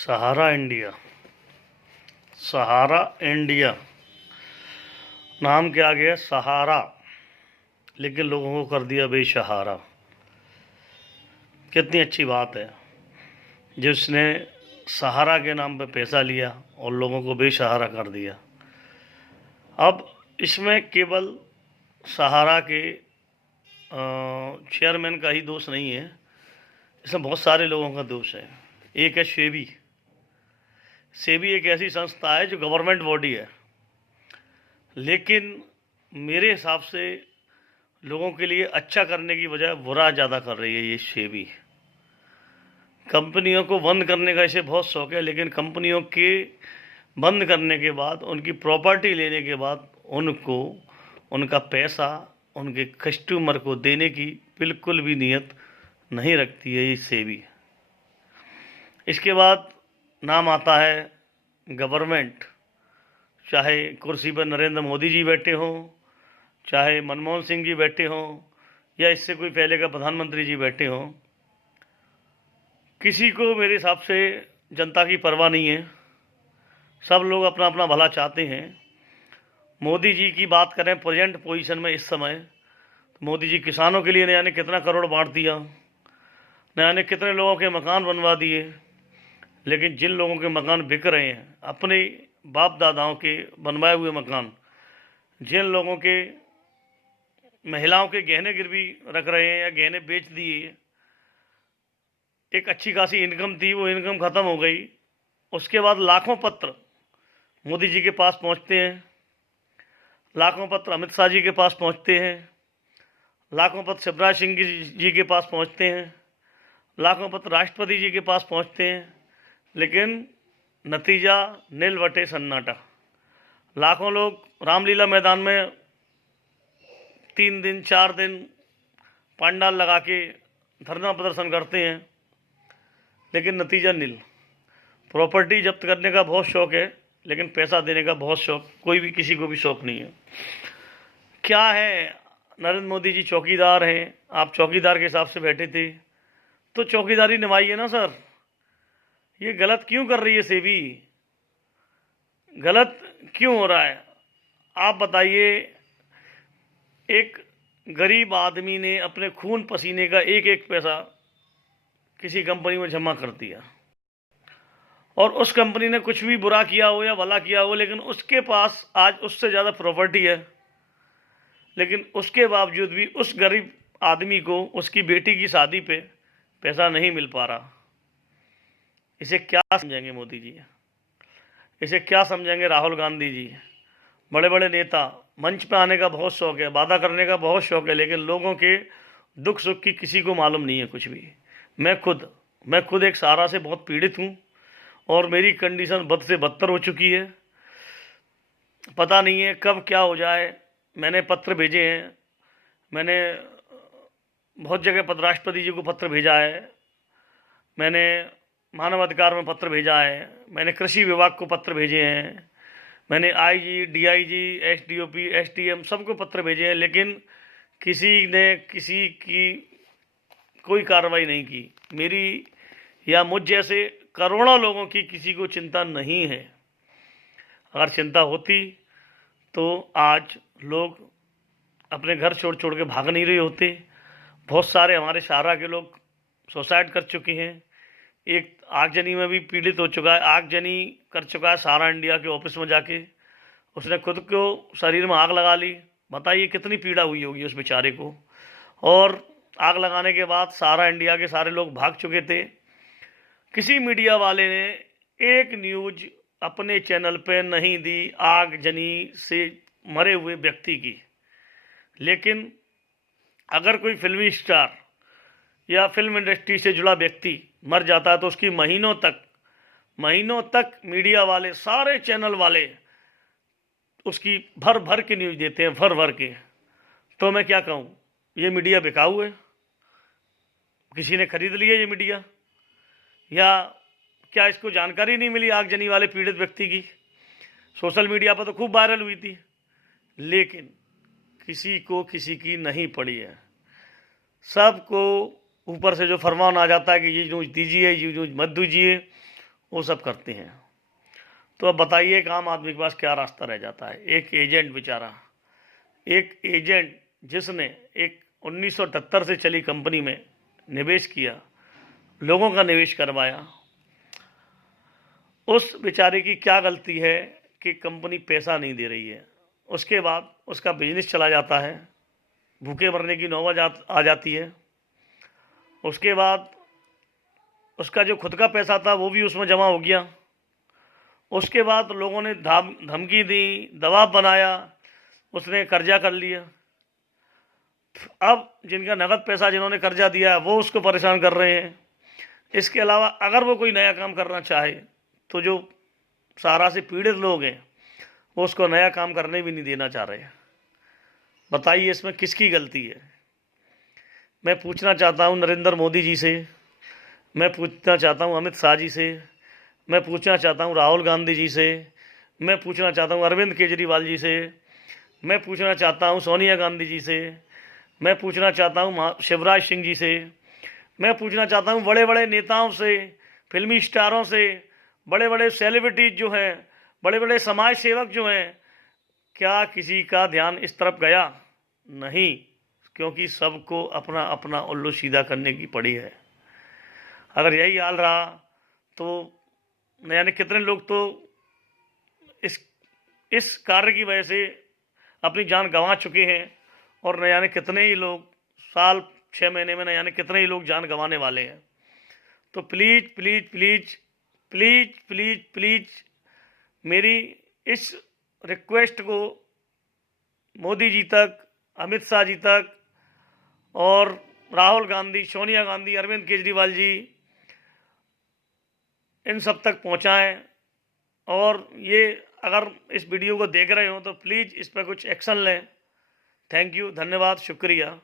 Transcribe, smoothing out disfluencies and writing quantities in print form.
सहारा India. सहारा India नाम के आगे सहारा, लेकिन लोगों को कर दिया बेसहारा। कितनी अच्छी बात है जिसने सहारा के नाम पे पैसा लिया और लोगों को बेसहारा कर दिया। अब इसमें केवल सहारा के चेयरमैन का ही दोष नहीं है, इसमें बहुत सारे लोगों का दोष है। एक है सेबी। सेबी एक ऐसी संस्था है जो गवर्नमेंट बॉडी है, लेकिन मेरे हिसाब से लोगों के लिए अच्छा करने की बजाय बुरा ज़्यादा कर रही है ये सेबी। कंपनियों को बंद करने का इसे बहुत शौक है, लेकिन कंपनियों के बंद करने के बाद, उनकी प्रॉपर्टी लेने के बाद उनको उनका पैसा उनके कस्टमर को देने की बिल्कुल भी नीयत नहीं रखती है ये सेबी। इसके बाद नाम आता है गवर्नमेंट। चाहे कुर्सी पर नरेंद्र मोदी जी बैठे हों, चाहे मनमोहन सिंह जी बैठे हों, या इससे कोई पहले का प्रधानमंत्री जी बैठे हों, किसी को मेरे हिसाब से जनता की परवाह नहीं है। सब लोग अपना अपना भला चाहते हैं। मोदी जी की बात करें प्रेजेंट पोजीशन में इस समय, तो मोदी जी किसानों के लिए न जाने कितना करोड़ बांट दिया, न जाने कितने लोगों के मकान बनवा दिए। लेकिन जिन लोगों के मकान बिक रहे हैं, अपने बाप दादाओं के बनवाए हुए मकान, जिन लोगों के महिलाओं के गहने गिरवी रख रहे हैं या गहने बेच दिए, एक अच्छी खासी इनकम थी, वो इनकम ख़त्म हो गई। उसके बाद लाखों पत्र मोदी जी के पास पहुंचते हैं, लाखों पत्र अमित शाह जी के पास पहुंचते हैं, लाखों पत्र शिवराज सिंह जी के पास पहुंचते हैं, लाखों पत्र राष्ट्रपति जी के पास पहुंचते हैं, लेकिन नतीजा नील वटे सन्नाटा। लाखों लोग रामलीला मैदान में 3 दिन 4 दिन पंडाल लगा के धरना प्रदर्शन करते हैं, लेकिन नतीजा नील। प्रॉपर्टी जब्त करने का बहुत शौक है, लेकिन पैसा देने का बहुत शौक कोई भी किसी को भी शौक नहीं है। क्या है, नरेंद्र मोदी जी चौकीदार हैं, आप चौकीदार के हिसाब से बैठे थे तो चौकीदारी निभाइए ना सर। ये गलत क्यों कर रही है सेबी? गलत क्यों हो रहा है आप बताइए। एक गरीब आदमी ने अपने खून पसीने का एक एक पैसा किसी कंपनी में जमा कर दिया, और उस कंपनी ने कुछ भी बुरा किया हो या भला किया हो, लेकिन उसके पास आज उससे ज़्यादा प्रॉपर्टी है, लेकिन उसके बावजूद भी उस गरीब आदमी को उसकी बेटी की शादी पे पैसा नहीं मिल पा रहा। इसे क्या समझेंगे मोदी जी? इसे क्या समझेंगे राहुल गांधी जी? बड़े बड़े नेता, मंच पे आने का बहुत शौक है, वादा करने का बहुत शौक है, लेकिन लोगों के दुख सुख की किसी को मालूम नहीं है कुछ भी। मैं खुद एक सहारा से बहुत पीड़ित हूँ, और मेरी कंडीशन बद से बदतर हो चुकी है। पता नहीं है कब क्या हो जाए। मैंने पत्र भेजे हैं, मैंने बहुत जगह राष्ट्रपति जी को पत्र भेजा है, मैंने मानव अधिकार में पत्र भेजा है, मैंने कृषि विभाग को पत्र भेजे हैं, मैंने आईजी, डीआईजी, एसडीओपी, एसडीएम सबको पत्र भेजे हैं, लेकिन किसी ने किसी की कोई कार्रवाई नहीं की। मेरी या मुझ जैसे करोड़ों लोगों की किसी को चिंता नहीं है। अगर चिंता होती तो आज लोग अपने घर छोड़ छोड़ के भाग नहीं रहे होते। बहुत सारे हमारे सहारा के लोग सुसाइड कर चुके हैं। एक आगजनी में भी पीड़ित हो चुका है, आगजनी कर चुका है सहारा इंडिया के ऑफिस में जाके। उसने खुद को शरीर में आग लगा ली। बताइए कितनी पीड़ा हुई होगी उस बेचारे को। और आग लगाने के बाद सहारा इंडिया के सारे लोग भाग चुके थे। किसी मीडिया वाले ने एक न्यूज अपने चैनल पे नहीं दी आगजनी से मरे हुए व्यक्ति की। लेकिन अगर कोई फिल्मी स्टार या फिल्म इंडस्ट्री से जुड़ा व्यक्ति मर जाता है तो उसकी महीनों तक मीडिया वाले, सारे चैनल वाले उसकी भर भर के न्यूज़ देते हैं, भर भर के। तो मैं क्या कहूँ, ये मीडिया बिकाऊ है? किसी ने खरीद लिया ये मीडिया? या क्या इसको जानकारी नहीं मिली आगजनी वाले पीड़ित व्यक्ति की? सोशल मीडिया पर तो खूब वायरल हुई थी, लेकिन किसी को किसी की नहीं पड़ी है। सबको ऊपर से जो फरमान आ जाता है कि ये न्यूज़ दीजिए, ये न्यूज़ मत दीजिए, वो सब करते हैं। तो अब बताइए एक आम आदमी के पास क्या रास्ता रह जाता है। एक एजेंट बेचारा, एक एजेंट जिसने एक 1978 से चली कंपनी में निवेश किया, लोगों का निवेश करवाया, उस बेचारे की क्या गलती है कि कंपनी पैसा नहीं दे रही है। उसके बाद उसका बिजनेस चला जाता है, भूखे मरने की नौबत आ जाती है। उसके बाद उसका जो खुद का पैसा था वो भी उसमें जमा हो गया। उसके बाद लोगों ने धमकी दी, दबाव बनाया, उसने कर्जा कर लिया। अब जिनका नगद पैसा जिन्होंने कर्जा दिया वो उसको परेशान कर रहे हैं। इसके अलावा अगर वो कोई नया काम करना चाहे तो जो सहारा से पीड़ित लोग हैं वो उसको नया काम करने भी नहीं देना चाह रहे। बताइए इसमें किसकी गलती है। मैं पूछना चाहता हूँ नरेंद्र मोदी जी से, मैं पूछना चाहता हूँ अमित शाह जी से, मैं पूछना चाहता हूँ राहुल गांधी जी से, मैं पूछना चाहता हूँ अरविंद केजरीवाल जी से, मैं पूछना चाहता हूँ सोनिया गांधी जी से, मैं पूछना चाहता हूँ शिवराज सिंह जी से, मैं पूछना चाहता हूँ बड़े बड़े नेताओं से, फिल्मी स्टारों से, बड़े बड़े सेलिब्रिटीज जो हैं, बड़े बड़े समाज सेवक जो हैं, क्या किसी का ध्यान इस तरफ गया? नहीं, क्योंकि सबको अपना अपना उल्लू सीधा करने की पड़ी है। अगर यही हाल रहा तो न जाने कितने लोग तो इस कार्य की वजह से अपनी जान गंवा चुके हैं, और न जाने कितने ही लोग साल 6 महीने में न जाने कितने ही लोग जान गंवाने वाले हैं। तो please please please please please please मेरी इस रिक्वेस्ट को मोदी जी तक, अमित शाह जी तक, और राहुल गांधी, सोनिया गांधी, अरविंद केजरीवाल जी, इन सब तक पहुंचाएं। और ये अगर इस वीडियो को देख रहे हो तो प्लीज़ इस पर कुछ एक्शन लें। थैंक यू, धन्यवाद, शुक्रिया।